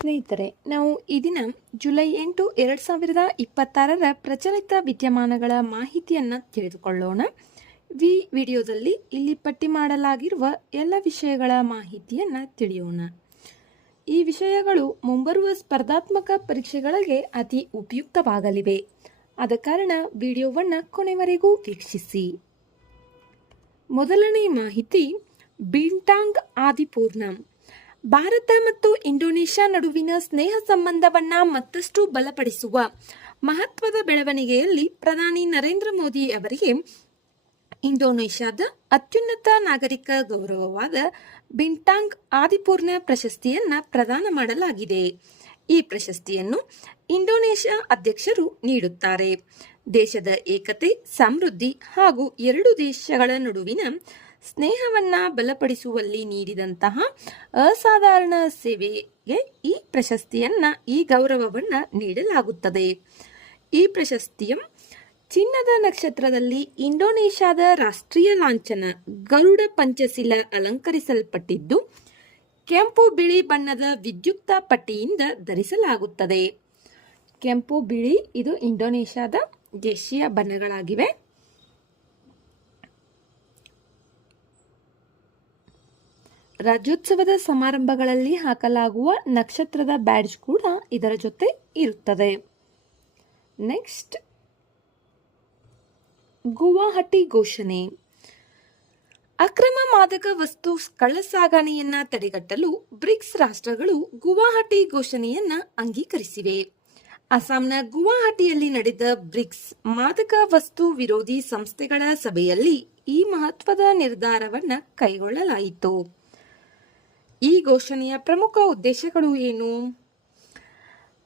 ಸ್ನೇಹಿತರೆ, ನಾವು ಈ ದಿನ ಜುಲೈ 8, 2026ರ ಪ್ರಚಲಿತ ವಿದ್ಯಮಾನಗಳ ಮಾಹಿತಿಯನ್ನು ತಿಳಿದುಕೊಳ್ಳೋಣ. ಈ ವಿಡಿಯೋದಲ್ಲಿ ಇಲ್ಲಿ ಪಟ್ಟಿ ಮಾಡಲಾಗಿರುವ ಎಲ್ಲ ವಿಷಯಗಳ ಮಾಹಿತಿಯನ್ನು ತಿಳಿಯೋಣ. ಈ ವಿಷಯಗಳು ಮುಂಬರುವ ಸ್ಪರ್ಧಾತ್ಮಕ ಪರೀಕ್ಷೆಗಳಿಗೆ ಅತಿ ಉಪಯುಕ್ತವಾಗಲಿವೆ. ಆದ ಕಾರಣ ವಿಡಿಯೋವನ್ನು ಕೊನೆವರೆಗೂ ವೀಕ್ಷಿಸಿ. ಮೊದಲನೇ ಮಾಹಿತಿ, ಬಿಂಟಾಂಗ್ ಆದಿಪೂರ್ಣಂ. ಭಾರತ ಮತ್ತು ಇಂಡೋನೇಷ್ಯಾ ನಡುವಿನ ಸ್ನೇಹ ಸಂಬಂಧವನ್ನು ಮತ್ತಷ್ಟು ಬಲಪಡಿಸುವ ಮಹತ್ವದ ಬೆಳವಣಿಗೆಯಲ್ಲಿ ಪ್ರಧಾನಿ ನರೇಂದ್ರ ಮೋದಿ ಅವರಿಗೆ ಇಂಡೋನೇಷ್ಯಾದ ಅತ್ಯುನ್ನತ ನಾಗರಿಕ ಗೌರವವಾದ ಬಿಂಟಾಂಗ್ ಆದಿಪೂರ್ಣ ಪ್ರಶಸ್ತಿಯನ್ನು ಪ್ರದಾನ ಮಾಡಲಾಗಿದೆ. ಈ ಪ್ರಶಸ್ತಿಯನ್ನು ಇಂಡೋನೇಷ್ಯಾ ಅಧ್ಯಕ್ಷರು ನೀಡುತ್ತಾರೆ. ದೇಶದ ಏಕತೆ, ಸಮೃದ್ಧಿ ಹಾಗೂ ಎರಡು ದೇಶಗಳ ನಡುವಿನ ಸ್ನೇಹವನ್ನು ಬಲಪಡಿಸುವಲ್ಲಿ ನೀಡಿದಂತಹ ಅಸಾಧಾರಣ ಸೇವೆಗೆ ಈ ಗೌರವವನ್ನು ನೀಡಲಾಗುತ್ತದೆ. ಈ ಪ್ರಶಸ್ತಿಯ ಚಿನ್ನದ ನಕ್ಷತ್ರದಲ್ಲಿ ಇಂಡೋನೇಷ್ಯಾದ ರಾಷ್ಟ್ರೀಯ ಲಾಂಛನ ಗರುಡ ಪಂಚಶಿಲ ಅಲಂಕರಿಸಲ್ಪಟ್ಟಿದ್ದು, ಕೆಂಪು ಬಿಳಿ ಬಣ್ಣದ ವಿದ್ಯುಕ್ತ ಪಟ್ಟಿಯಿಂದ ಧರಿಸಲಾಗುತ್ತದೆ. ಕೆಂಪು ಬಿಳಿ ಇದು ಇಂಡೋನೇಷ್ಯಾದ ದೇಶೀಯ ಬಣ್ಣಗಳಾಗಿವೆ. ರಾಜ್ಯೋತ್ಸವದ ಸಮಾರಂಭಗಳಲ್ಲಿ ಹಾಕಲಾಗುವ ನಕ್ಷತ್ರದ ಬ್ಯಾಡ್ಜ್ ಕೂಡ ಇದರ ಜೊತೆ ಇರುತ್ತದೆ. ನೆಕ್ಸ್ಟ್, ಗುವಾಹಟಿ ಘೋಷಣೆ. ಅಕ್ರಮ ಮಾದಕ ವಸ್ತು ಕಳ್ಳಸಾಗಣೆಯನ್ನ ತಡೆಗಟ್ಟಲು ಬ್ರಿಕ್ಸ್ ರಾಷ್ಟ್ರಗಳು ಗುವಾಹಟಿ ಘೋಷಣೆಯನ್ನ ಅಂಗೀಕರಿಸಿವೆ. ಅಸ್ಸಾಂನ ಗುವಾಹಟಿಯಲ್ಲಿ ನಡೆದ ಬ್ರಿಕ್ಸ್ ಮಾದಕ ವಸ್ತು ವಿರೋಧಿ ಸಂಸ್ಥೆಗಳ ಸಭೆಯಲ್ಲಿ ಈ ಮಹತ್ವದ ನಿರ್ಧಾರವನ್ನು ಕೈಗೊಳ್ಳಲಾಯಿತು. ಈ ಘೋಷಣೆಯ ಪ್ರಮುಖ ಉದ್ದೇಶಗಳು ಏನು?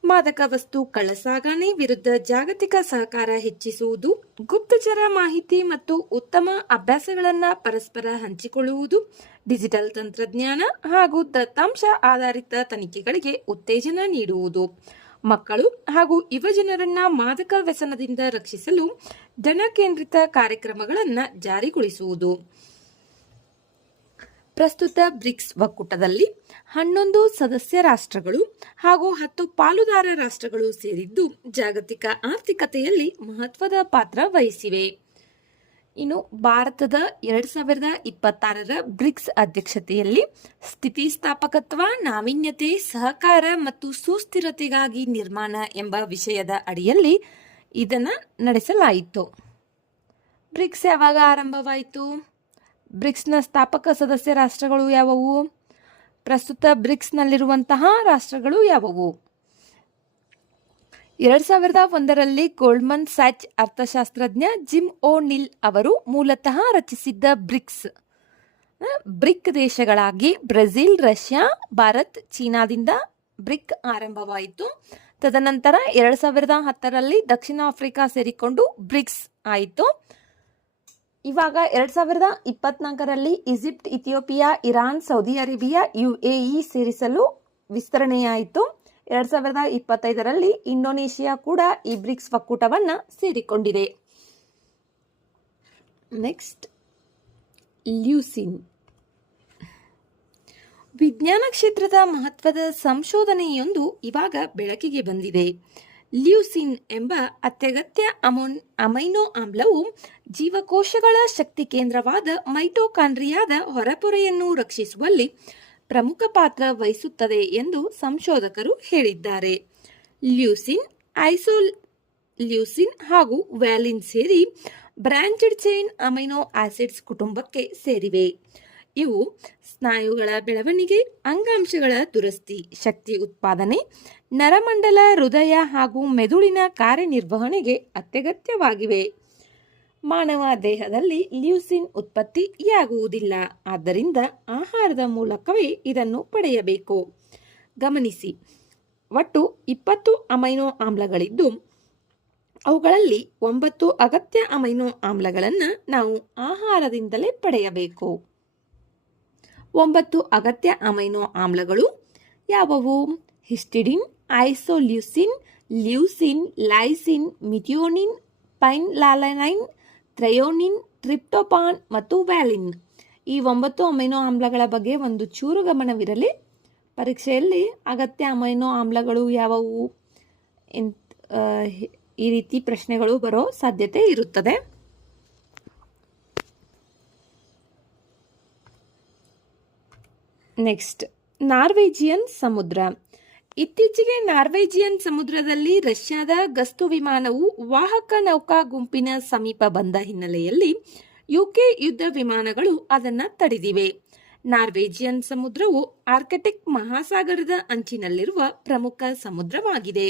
ಮಾದಕ ವಸ್ತು ಕಳ್ಳಸಾಗಣೆ ವಿರುದ್ಧ ಜಾಗತಿಕ ಸಹಕಾರ ಹೆಚ್ಚಿಸುವುದು, ಗುಪ್ತಚರ ಮಾಹಿತಿ ಮತ್ತು ಉತ್ತಮ ಅಭ್ಯಾಸಗಳನ್ನು ಪರಸ್ಪರ ಹಂಚಿಕೊಳ್ಳುವುದು, ಡಿಜಿಟಲ್ ತಂತ್ರಜ್ಞಾನ ಹಾಗೂ ದತ್ತಾಂಶ ಆಧಾರಿತ ತನಿಖೆಗಳಿಗೆ ಉತ್ತೇಜನ ನೀಡುವುದು, ಮಕ್ಕಳು ಹಾಗೂ ಯುವಜನರನ್ನ ಮಾದಕ ವ್ಯಸನದಿಂದ ರಕ್ಷಿಸಲು ಜನಕೇಂದ್ರಿತ ಕಾರ್ಯಕ್ರಮಗಳನ್ನು ಜಾರಿಗೊಳಿಸುವುದು. ಪ್ರಸ್ತುತ ಬ್ರಿಕ್ಸ್ ಒಕ್ಕೂಟದಲ್ಲಿ 11 ಸದಸ್ಯ ರಾಷ್ಟ್ರಗಳು ಹಾಗೂ 10 ಪಾಲುದಾರ ರಾಷ್ಟ್ರಗಳು ಸೇರಿದ್ದು ಜಾಗತಿಕ ಆರ್ಥಿಕತೆಯಲ್ಲಿ ಮಹತ್ವದ ಪಾತ್ರ ವಹಿಸಿವೆ. ಇನ್ನು ಭಾರತದ 2026ರ ಬ್ರಿಕ್ಸ್ ಅಧ್ಯಕ್ಷತೆಯಲ್ಲಿ ಸ್ಥಿತಿಸ್ಥಾಪಕತ್ವ, ನಾವೀನ್ಯತೆ, ಸಹಕಾರ ಮತ್ತು ಸುಸ್ಥಿರತೆಗಾಗಿ ನಿರ್ಮಾಣ ಎಂಬ ವಿಷಯದ ಅಡಿಯಲ್ಲಿ ಇದನ್ನು ನಡೆಸಲಾಯಿತು. ಬ್ರಿಕ್ಸ್ ಯಾವಾಗ ಆರಂಭವಾಯಿತು? ಬ್ರಿಕ್ಸ್ನ ಸ್ಥಾಪಕ ಸದಸ್ಯ ರಾಷ್ಟ್ರಗಳು ಯಾವುವು? ಪ್ರಸ್ತುತ ಬ್ರಿಕ್ಸ್ನಲ್ಲಿರುವಂತಹ ರಾಷ್ಟ್ರಗಳು ಯಾವುವು? 2001ರಲ್ಲಿ ಗೋಲ್ಡ್ಮನ್ ಸ್ಯಾಚ್ ಅರ್ಥಶಾಸ್ತ್ರಜ್ಞ ಜಿಮ್ ಓ ನಿಲ್ ಅವರು ಮೂಲತಃ ರಚಿಸಿದ್ದ ಬ್ರಿಕ್ ದೇಶಗಳಾಗಿ ಬ್ರೆಜಿಲ್, ರಷ್ಯಾ, ಭಾರತ್, ಚೀನಾದಿಂದ ಬ್ರಿಕ್ ಆರಂಭವಾಯಿತು. ತದನಂತರ 2010ರಲ್ಲಿ ದಕ್ಷಿಣ ಆಫ್ರಿಕಾ ಸೇರಿಕೊಂಡು ಬ್ರಿಕ್ಸ್ ಆಯಿತು. ಇವಾಗ 2024ರಲ್ಲಿ Egypt, Ethiopia, Iran, Saudi Arabia, UAE ಸೇರಿಸಲು ವಿಸ್ತರಣೆಯಾಯಿತು. 2025ರಲ್ಲಿ ಇಂಡೋನೇಷಿಯಾ ಕೂಡ ಈ ಬ್ರಿಕ್ಸ್ ಒಕ್ಕೂಟವನ್ನು ಸೇರಿಕೊಂಡಿದೆ. Next, leucine. ವಿಜ್ಞಾನ ಕ್ಷೇತ್ರದ ಮಹತ್ವದ ಸಂಶೋಧನೆಯೊಂದು ಇವಾಗ ಬೆಳಕಿಗೆ ಬಂದಿದೆ. ಲ್ಯೂಸಿನ್ ಎಂಬ ಅತ್ಯಗತ್ಯ ಅಮೈನೋ ಆಮ್ಲವು ಜೀವಕೋಶಗಳ ಶಕ್ತಿ ಕೇಂದ್ರವಾದ ಮೈಟೊಕಾಂಡ್ರಿಯಾದ ಹೊರಪೊರೆಯನ್ನು ರಕ್ಷಿಸುವಲ್ಲಿ ಪ್ರಮುಖ ಪಾತ್ರ ವಹಿಸುತ್ತದೆ ಎಂದು ಸಂಶೋಧಕರು ಹೇಳಿದ್ದಾರೆ. ಲ್ಯೂಸಿನ್, ಐಸೋಲ್ಯೂಸಿನ್ ಹಾಗೂ ವ್ಯಾಲಿನ್ ಸೇರಿ ಬ್ರಾಂಚ್ಡ್ ಚೈನ್ ಅಮೈನೋ ಆಸಿಡ್ಸ್ ಕುಟುಂಬಕ್ಕೆ ಸೇರಿವೆ. ಇವು ಸ್ನಾಯುಗಳ ಬೆಳವಣಿಗೆ, ಅಂಗಾಂಶಗಳ ದುರಸ್ತಿ, ಶಕ್ತಿ ಉತ್ಪಾದನೆ, ನರಮಂಡಲ, ಹೃದಯ ಹಾಗೂ ಮೆದುಳಿನ ಕಾರ್ಯನಿರ್ವಹಣೆಗೆ ಅತ್ಯಗತ್ಯವಾಗಿವೆ. ಮಾನವ ದೇಹದಲ್ಲಿ ಲ್ಯೂಸಿನ್ ಉತ್ಪತ್ತಿಯಾಗುವುದಿಲ್ಲ, ಆದ್ದರಿಂದ ಆಹಾರದ ಮೂಲಕವೇ ಇದನ್ನು ಪಡೆಯಬೇಕು. ಗಮನಿಸಿ, ಒಟ್ಟು 20 ಅಮೈನೋ ಆಮ್ಲಗಳಿದ್ದು ಅವುಗಳಲ್ಲಿ 9 ಅಗತ್ಯ ಅಮೈನೋ ಆಮ್ಲಗಳನ್ನು ನಾವು ಆಹಾರದಿಂದಲೇ ಪಡೆಯಬೇಕು. 9 ಅಗತ್ಯ ಅಮೈನೋ ಆಮ್ಲಗಳು ಯಾವುವು? Histidine, isoleucine, leucine, lysine, methionine, phenylalanine, threonine, tryptophan ಮತ್ತು ವ್ಯಾಲಿನ್. ಈ 9 ಅಮೈನೋ ಆಮ್ಲಗಳ ಬಗ್ಗೆ ಒಂದು ಚೂರು ಗಮನವಿರಲಿ. ಪರೀಕ್ಷೆಯಲ್ಲಿ ಅಗತ್ಯ ಅಮೈನೋ ಆಮ್ಲಗಳು ಯಾವುವು ಈ ರೀತಿ ಪ್ರಶ್ನೆಗಳು ಬರೋ ಸಾಧ್ಯತೆ ಇರುತ್ತದೆ. ನೆಕ್ಸ್ಟ್, ನಾರ್ವೇಜಿಯನ್ ಸಮುದ್ರ. ಇತ್ತೀಚೆಗೆ ನಾರ್ವೇಜಿಯನ್ ಸಮುದ್ರದಲ್ಲಿ ರಷ್ಯಾದ ಗಸ್ತು ವಿಮಾನವು ವಾಹಕ ನೌಕಾ ಗುಂಪಿನ ಸಮೀಪ ಬಂದ ಹಿನ್ನೆಲೆಯಲ್ಲಿ ಯುಕೆ ಯುದ್ಧ ವಿಮಾನಗಳು ಅದನ್ನು ತಡೆದಿವೆ. ನಾರ್ವೇಜಿಯನ್ ಸಮುದ್ರವು ಆರ್ಕ್ಟಿಕ್ ಮಹಾಸಾಗರದ ಅಂಚಿನಲ್ಲಿರುವ ಪ್ರಮುಖ ಸಮುದ್ರವಾಗಿದೆ.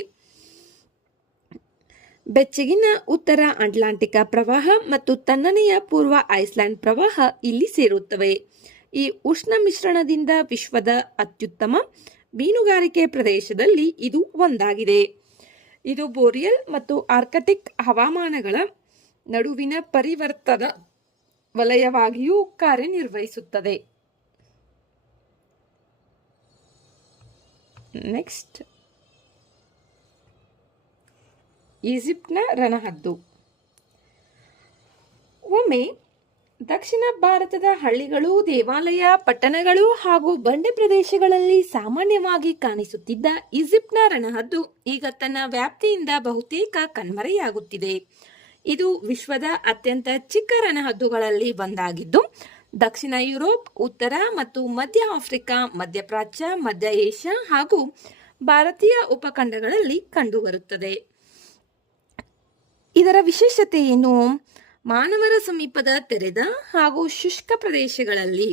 ಬೆಚ್ಚಗಿನ ಉತ್ತರ ಅಟ್ಲಾಂಟಿಕ್ ಪ್ರವಾಹ ಮತ್ತು ತಣ್ಣನೆಯ ಪೂರ್ವ ಐಸ್ಲ್ಯಾಂಡ್ ಪ್ರವಾಹ ಇಲ್ಲಿ ಸೇರುತ್ತವೆ. ಈ ಉಷ್ಣ ಮಿಶ್ರಣದಿಂದ ವಿಶ್ವದ ಅತ್ಯುತ್ತಮ ಮೀನುಗಾರಿಕೆ ಪ್ರದೇಶದಲ್ಲಿ ಇದು ಒಂದಾಗಿದೆ. ಇದು ಬೋರಿಯಲ್ ಮತ್ತು ಆರ್ಕ್ಟಿಕ್ ಹವಾಮಾನಗಳ ನಡುವಿನ ಪರಿವರ್ತದ ವಲಯವಾಗಿಯೂ ಕಾರ್ಯನಿರ್ವಹಿಸುತ್ತದೆ. ನೆಕ್ಸ್ಟ್, ಈಜಿಪ್ಟ್ನ ರಣಹದ್ದು. ಒಮ್ಮೆ ದಕ್ಷಿಣ ಭಾರತದ ಹಳ್ಳಿಗಳು, ದೇವಾಲಯ, ಪಟ್ಟಣಗಳು ಹಾಗೂ ಬಂಡೆ ಪ್ರದೇಶಗಳಲ್ಲಿ ಸಾಮಾನ್ಯವಾಗಿ ಕಾಣಿಸುತ್ತಿದ್ದ ಈಜಿಪ್ಟ್ನ ರಣಹದ್ದು ಈಗ ತನ್ನ ವ್ಯಾಪ್ತಿಯಿಂದ ಬಹುತೇಕ ಕಣ್ಮರೆಯಾಗುತ್ತಿದೆ. ಇದು ವಿಶ್ವದ ಅತ್ಯಂತ ಚಿಕ್ಕ ರಣಹದ್ದುಗಳಲ್ಲಿ ಒಂದಾಗಿದ್ದು ದಕ್ಷಿಣ ಯುರೋಪ್, ಉತ್ತರ ಮತ್ತು ಮಧ್ಯ ಆಫ್ರಿಕಾ, ಮಧ್ಯಪ್ರಾಚ್ಯ, ಮಧ್ಯ ಏಷ್ಯಾ ಹಾಗೂ ಭಾರತೀಯ ಉಪಖಂಡಗಳಲ್ಲಿ ಕಂಡುಬರುತ್ತದೆ. ಇದರ ವಿಶೇಷತೆ ಏನು? ಮಾನವರ ಸಮೀಪದ ತೆರೆದ ಹಾಗೂ ಶುಷ್ಕ ಪ್ರದೇಶಗಳಲ್ಲಿ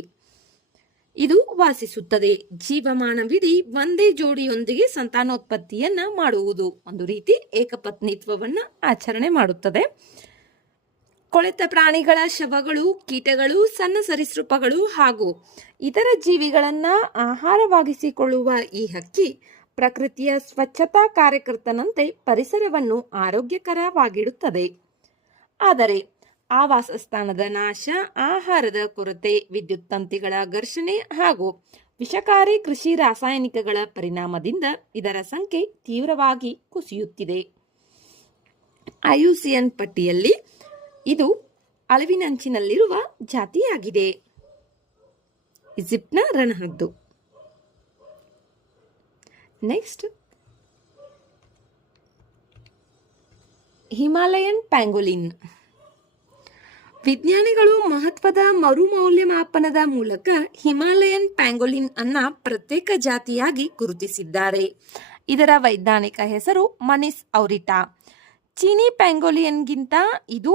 ಇದು ವಾಸಿಸುತ್ತದೆ. ಜೀವಮಾನವಿಡೀ ಒಂದೇ ಜೋಡಿಯೊಂದಿಗೆ ಸಂತಾನೋತ್ಪತ್ತಿಯನ್ನ ಮಾಡುವುದು, ಒಂದು ರೀತಿ ಏಕಪತ್ನಿತ್ವವನ್ನು ಆಚರಣೆ ಮಾಡುತ್ತದೆ. ಕೊಳೆತ ಪ್ರಾಣಿಗಳ ಶವಗಳು, ಕೀಟಗಳು, ಸಣ್ಣ ಸರೀಸೃಪಗಳು ಹಾಗೂ ಇತರ ಜೀವಿಗಳನ್ನ ಆಹಾರವಾಗಿಸಿಕೊಳ್ಳುವ ಈ ಹಕ್ಕಿ ಪ್ರಕೃತಿಯ ಸ್ವಚ್ಛತಾ ಕಾರ್ಯಕರ್ತನಂತೆ ಪರಿಸರವನ್ನು ಆರೋಗ್ಯಕರವಾಗಿಡುತ್ತದೆ. ಆದರೆ ಆವಾಸಸ್ಥಾನದ ನಾಶ, ಆಹಾರದ ಕೊರತೆ, ವಿದ್ಯುತ್ ತಂತಿಗಳ ಘರ್ಷಣೆ ಹಾಗೂ ವಿಷಕಾರಿ ಕೃಷಿ ರಾಸಾಯನಿಕಗಳ ಪರಿಣಾಮದಿಂದ ಇದರ ಸಂಖ್ಯೆ ತೀವ್ರವಾಗಿ ಕುಸಿಯುತ್ತಿದೆ. IUCN ಪಟ್ಟಿಯಲ್ಲಿ ಇದು ಅಳಿವಿನಂಚಿನಲ್ಲಿರುವ ಜಾತಿಯಾಗಿದೆ. ಈಜಿಪ್ಟ್ನ ರಣಹದ್ದು. Next, Himalayan pangolin. ವಿಜ್ಞಾನಿಗಳು ಮಹತ್ವದ ಮರುಮೌಲ್ಯಮಾಪನದ ಮೂಲಕ ಹಿಮಾಲಯನ್ ಪ್ಯಾಂಗೋಲಿನ್ ಅನ್ನ ಪ್ರತ್ಯೇಕ ಜಾತಿಯಾಗಿ ಗುರುತಿಸಿದ್ದಾರೆ. ಇದರ ವೈಜ್ಞಾನಿಕ ಹೆಸರು ಮನಿಸ್ ಔರಿಟಾ. ಚೀನಿ ಪ್ಯಾಂಗೋಲಿಯನ್ಗಿಂತ ಇದು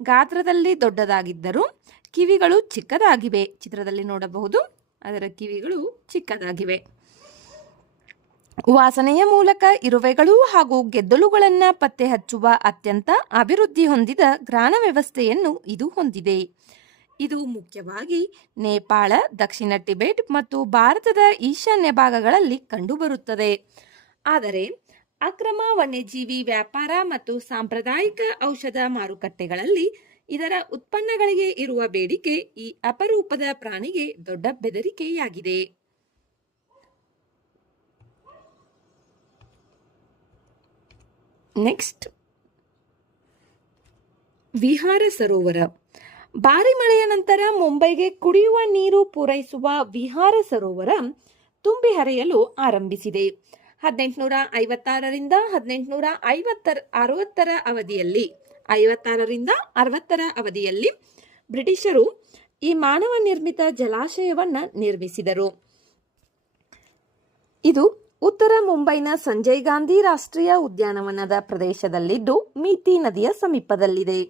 ಗಾತ್ರದಲ್ಲಿ ದೊಡ್ಡದಾಗಿದ್ದರೂ ಕಿವಿಗಳು ಚಿಕ್ಕದಾಗಿವೆ. ಚಿತ್ರದಲ್ಲಿ ನೋಡಬಹುದು, ಅದರ ಕಿವಿಗಳು ಚಿಕ್ಕದಾಗಿವೆ. ವಾಸನೆಯ ಮೂಲಕ ಇರುವೆಗಳು ಹಾಗೂ ಗೆದ್ದಲುಗಳನ್ನು ಪತ್ತೆ ಹಚ್ಚುವ ಅತ್ಯಂತ ಅಭಿವೃದ್ಧಿ ಹೊಂದಿದ ಘ್ರಾಣ ವ್ಯವಸ್ಥೆಯನ್ನು ಇದು ಹೊಂದಿದೆ. ಇದು ಮುಖ್ಯವಾಗಿ ನೇಪಾಳ, ದಕ್ಷಿಣ ಟಿಬೆಟ್ ಮತ್ತು ಭಾರತದ ಈಶಾನ್ಯ ಭಾಗಗಳಲ್ಲಿ ಕಂಡುಬರುತ್ತದೆ. ಆದರೆ ಅಕ್ರಮ ವನ್ಯಜೀವಿ ವ್ಯಾಪಾರ ಮತ್ತು ಸಾಂಪ್ರದಾಯಿಕ ಔಷಧ ಮಾರುಕಟ್ಟೆಗಳಲ್ಲಿ ಇದರ ಉತ್ಪನ್ನಗಳಿಗೆ ಇರುವ ಬೇಡಿಕೆ ಈ ಅಪರೂಪದ ಪ್ರಾಣಿಗೆ ದೊಡ್ಡ ಬೆದರಿಕೆಯಾಗಿದೆ. ನೆಕ್ಸ್ಟ್, ವಿಹಾರ ಸರೋವರ. ಭಾರಿ ಮಳೆಯ ನಂತರ ಮುಂಬೈಗೆ ಕುಡಿಯುವ ನೀರು ಪೂರೈಸುವ ವಿಹಾರ ಸರೋವರ ತುಂಬಿ ಹರಿಯಲು ಆರಂಭಿಸಿದೆ. 1856ರಿಂದ 1860ರ ಅವಧಿಯಲ್ಲಿ ಬ್ರಿಟಿಷರು ಈ ಮಾನವ ನಿರ್ಮಿತ ಜಲಾಶಯವನ್ನು ನಿರ್ಮಿಸಿದರು. ಇದು ಉತ್ತರ ಮುಂಬೈನ ಸಂಜಯ್ ಗಾಂಧಿ ರಾಷ್ಟ್ರೀಯ ಉದ್ಯಾನವನದ ಪ್ರದೇಶದಲ್ಲಿದ್ದು ಮೀತಿ ನದಿಯ ಸಮೀಪದಲ್ಲಿದೆ.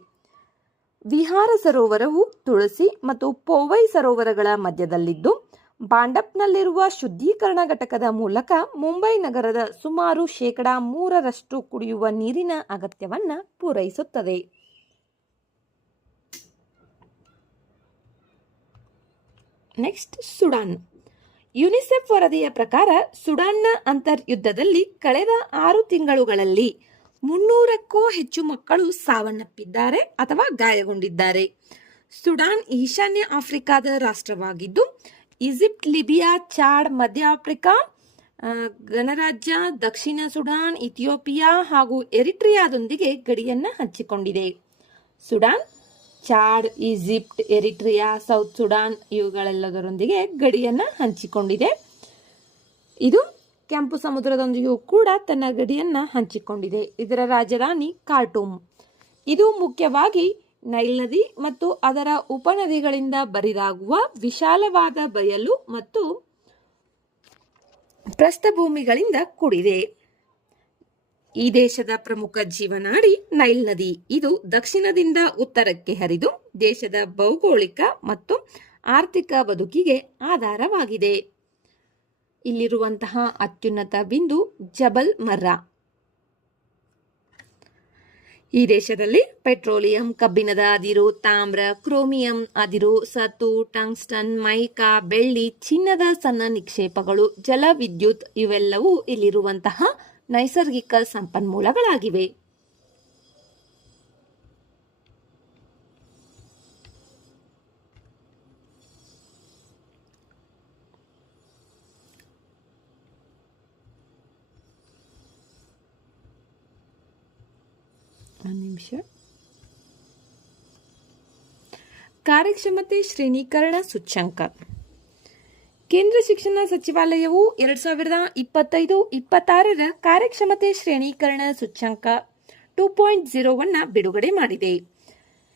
ವಿಹಾರ ಸರೋವರವು ತುಳಸಿ ಮತ್ತು ಪೋವೈ ಸರೋವರಗಳ ಮಧ್ಯದಲ್ಲಿದ್ದು ಬಾಂಡಪ್ನಲ್ಲಿರುವ ಶುದ್ಧೀಕರಣ ಘಟಕದ ಮೂಲಕ ಮುಂಬೈ ನಗರದ ಸುಮಾರು 3% ಕುಡಿಯುವ ನೀರಿನ ಅಗತ್ಯವನ್ನು ಪೂರೈಸುತ್ತದೆ. Next, Sudan. ಯುನಿಸೆಫ್ ವರದಿಯ ಪ್ರಕಾರ ಸುಡಾನ್ನ ಅಂತರ್ಯುದ್ಧದಲ್ಲಿ ಕಳೆದ 6 ತಿಂಗಳುಗಳಲ್ಲಿ 300ಕ್ಕೂ ಹೆಚ್ಚು ಮಕ್ಕಳು ಸಾವನ್ನಪ್ಪಿದ್ದಾರೆ ಅಥವಾ ಗಾಯಗೊಂಡಿದ್ದಾರೆ. ಸುಡಾನ್ ಈಶಾನ್ಯ ಆಫ್ರಿಕಾದ ರಾಷ್ಟ್ರವಾಗಿದ್ದು ಈಜಿಪ್ಟ್, ಲಿಬಿಯಾ, ಚಾಡ್, ಮಧ್ಯ ಆಫ್ರಿಕಾ ಗಣರಾಜ್ಯ, ದಕ್ಷಿಣ ಸುಡಾನ್, ಇಥಿಯೋಪಿಯಾ ಹಾಗೂ ಎರಿಟ್ರಿಯಾದೊಂದಿಗೆ ಗಡಿಯನ್ನು ಹಂಚಿಕೊಂಡಿದೆ. Sudan, Chad, Egypt, Eritrea, South Sudan ಇವುಗಳೆಲ್ಲದರೊಂದಿಗೆ ಗಡಿಯನ್ನು ಹಂಚಿಕೊಂಡಿದೆ. ಇದು ಕೆಂಪು ಸಮುದ್ರದೊಂದಿಗೂ ಕೂಡ ತನ್ನ ಗಡಿಯನ್ನು ಹಂಚಿಕೊಂಡಿದೆ. ಇದರ ರಾಜಧಾನಿ ಖಾರ್ಟೂಮ್. ಇದು ಮುಖ್ಯವಾಗಿ ನೈಲ್ ನದಿ ಮತ್ತು ಅದರ ಉಪನದಿಗಳಿಂದ ಬರಿದಾಗುವ ವಿಶಾಲವಾದ ಬಯಲು ಮತ್ತು ಪ್ರಸ್ಥಭೂಮಿಗಳಿಂದ ಕೂಡಿದೆ. ಈ ದೇಶದ ಪ್ರಮುಖ ಜೀವನಾಡಿ ನೈಲ್ ನದಿ. ಇದು ದಕ್ಷಿಣದಿಂದ ಉತ್ತರಕ್ಕೆ ಹರಿದು ದೇಶದ ಭೌಗೋಳಿಕ ಮತ್ತು ಆರ್ಥಿಕ ಬದುಕಿಗೆ ಆಧಾರವಾಗಿದೆ. ಇಲ್ಲಿರುವಂತಹ ಅತ್ಯುನ್ನತ ಬಿಂದು ಜಬಲ್ ಮರ್ರಾ. ಈ ದೇಶದಲ್ಲಿ ಪೆಟ್ರೋಲಿಯಂ, ಕಬ್ಬಿಣದ ಅದಿರು, ತಾಮ್ರ, ಕ್ರೋಮಿಯಂ ಅದಿರು, ಸತು, ಟಂಗ್ಸ್ಟನ್, ಮೈಕಾ, ಬೆಳ್ಳಿ, ಚಿನ್ನದ ಸಣ್ಣ ನಿಕ್ಷೇಪಗಳು, ಜಲವಿದ್ಯುತ್ ಇವೆಲ್ಲವೂ ಇಲ್ಲಿರುವಂತಹ ನೈಸರ್ಗಿಕ ಸಂಪನ್ಮೂಲಗಳಾಗಿವೆ. ಕಾರ್ಯಕ್ಷಮತೆ ಶ್ರೇಣೀಕರಣ ಸೂಚ್ಯಂಕ. ಕೇಂದ್ರ ಶಿಕ್ಷಣ ಸಚಿವಾಲಯವು 2025-26 ಕಾರ್ಯಕ್ಷಮತೆ ಶ್ರೇಣೀಕರಣ ಸೂಚ್ಯಂಕ 2.0 ಬಿಡುಗಡೆ ಮಾಡಿದೆ.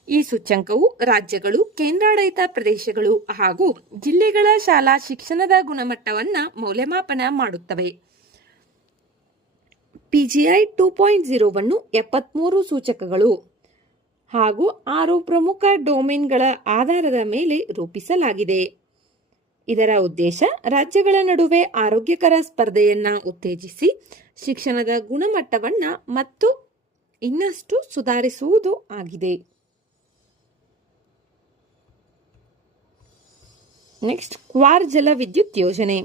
ಈ ಸೂಚ್ಯಂಕವು ರಾಜ್ಯಗಳು, ಕೇಂದ್ರಾಡಳಿತ ಪ್ರದೇಶಗಳು ಹಾಗೂ ಜಿಲ್ಲೆಗಳ ಶಾಲಾ ಶಿಕ್ಷಣದ ಗುಣಮಟ್ಟವನ್ನು ಮೌಲ್ಯಮಾಪನ ಮಾಡುತ್ತವೆ. PGI 2.0 73 ಸೂಚಕಗಳು ಹಾಗೂ 6 ಪ್ರಮುಖ ಡೊಮೇನ್ಗಳ ಆಧಾರದ ಮೇಲೆ ರೂಪಿಸಲಾಗಿದೆ. ಇದರ ಉದ್ದೇಶ ರಾಜ್ಯಗಳ ನಡುವೆ ಆರೋಗ್ಯಕರ ಸ್ಪರ್ಧೆಯನ್ನು ಉತ್ತೇಜಿಸಿ ಶಿಕ್ಷಣದ ಗುಣಮಟ್ಟವನ್ನು ಮತ್ತು ಇನ್ನಷ್ಟು ಸುಧಾರಿಸುವುದು ಆಗಿದೆ. ನೆಕ್ಸ್ಟ್, ಕ್ವಾರ್ ಜಲವಿದ್ಯುತ್ ಯೋಜನೆ.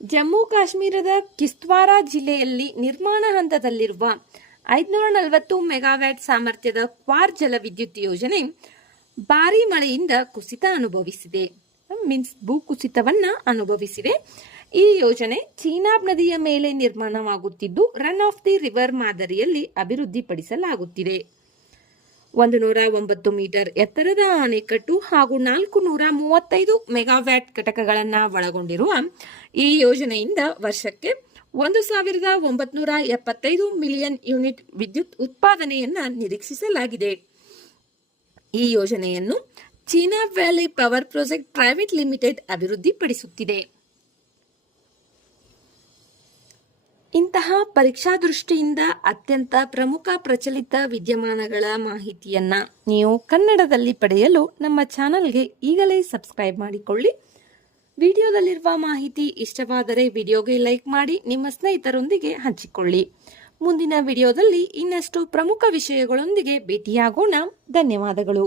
ಜಮ್ಮು ಕಾಶ್ಮೀರದ ಕಿಶ್ತ್ವಾರ ಜಿಲ್ಲೆಯಲ್ಲಿ ನಿರ್ಮಾಣ ಹಂತದಲ್ಲಿರುವ 540 ಮೆಗಾವ್ಯಾಟ್ ಸಾಮರ್ಥ್ಯದ ಕ್ವಾರ್ ಜಲವಿದ್ಯುತ್ ಯೋಜನೆ ಭಾರೀ ಮಳೆಯಿಂದ ಕುಸಿತ ಅನುಭವಿಸಿದೆ. ಭೂಕುಸಿತವನ್ನು ಅನುಭವಿಸಿದೆ. ಈ ಯೋಜನೆ ಚೀನಾಬ್ ನದಿಯ ಮೇಲೆ ನಿರ್ಮಾಣವಾಗುತ್ತಿದ್ದು ರನ್ ಆಫ್ ದಿ ರಿವರ್ ಮಾದರಿಯಲ್ಲಿ ಅಭಿವೃದ್ಧಿಪಡಿಸಲಾಗುತ್ತಿದೆ. 109 ಮೀಟರ್ ಎತ್ತರದ ಅಣೆಕಟ್ಟು ಹಾಗೂ 435 ಮೆಗಾವ್ಯಾಟ್ ಘಟಕಗಳನ್ನು ಒಳಗೊಂಡಿರುವ ಈ ಯೋಜನೆಯಿಂದ ವರ್ಷಕ್ಕೆ 1975 ಮಿಲಿಯನ್ ಯೂನಿಟ್ ವಿದ್ಯುತ್ ಉತ್ಪಾದನೆಯನ್ನು ನಿರೀಕ್ಷಿಸಲಾಗಿದೆ. ಈ ಯೋಜನೆಯನ್ನು ಚೀನಾ valley power project private limited ಅಭಿವೃದ್ಧಿಪಡಿಸುತ್ತಿದೆ. ಇಂತಹ ಪರೀಕ್ಷಾ ದೃಷ್ಟಿಯಿಂದ ಅತ್ಯಂತ ಪ್ರಮುಖ ಪ್ರಚಲಿತ ವಿದ್ಯಮಾನಗಳ ಮಾಹಿತಿಯನ್ನು ನೀವು ಕನ್ನಡದಲ್ಲಿ ಪಡೆಯಲು ನಮ್ಮ ಚಾನಲ್ಗೆ ಈಗಲೇ ಸಬ್ಸ್ಕ್ರೈಬ್ ಮಾಡಿಕೊಳ್ಳಿ. ವಿಡಿಯೋದಲ್ಲಿರುವ ಮಾಹಿತಿ ಇಷ್ಟವಾದರೆ ವಿಡಿಯೋಗೆ ಲೈಕ್ ಮಾಡಿ ನಿಮ್ಮ ಸ್ನೇಹಿತರೊಂದಿಗೆ ಹಂಚಿಕೊಳ್ಳಿ. ಮುಂದಿನ ವಿಡಿಯೋದಲ್ಲಿ ಇನ್ನಷ್ಟು ಪ್ರಮುಖ ವಿಷಯಗಳೊಂದಿಗೆ ಭೇಟಿಯಾಗೋಣ. ಧನ್ಯವಾದಗಳು.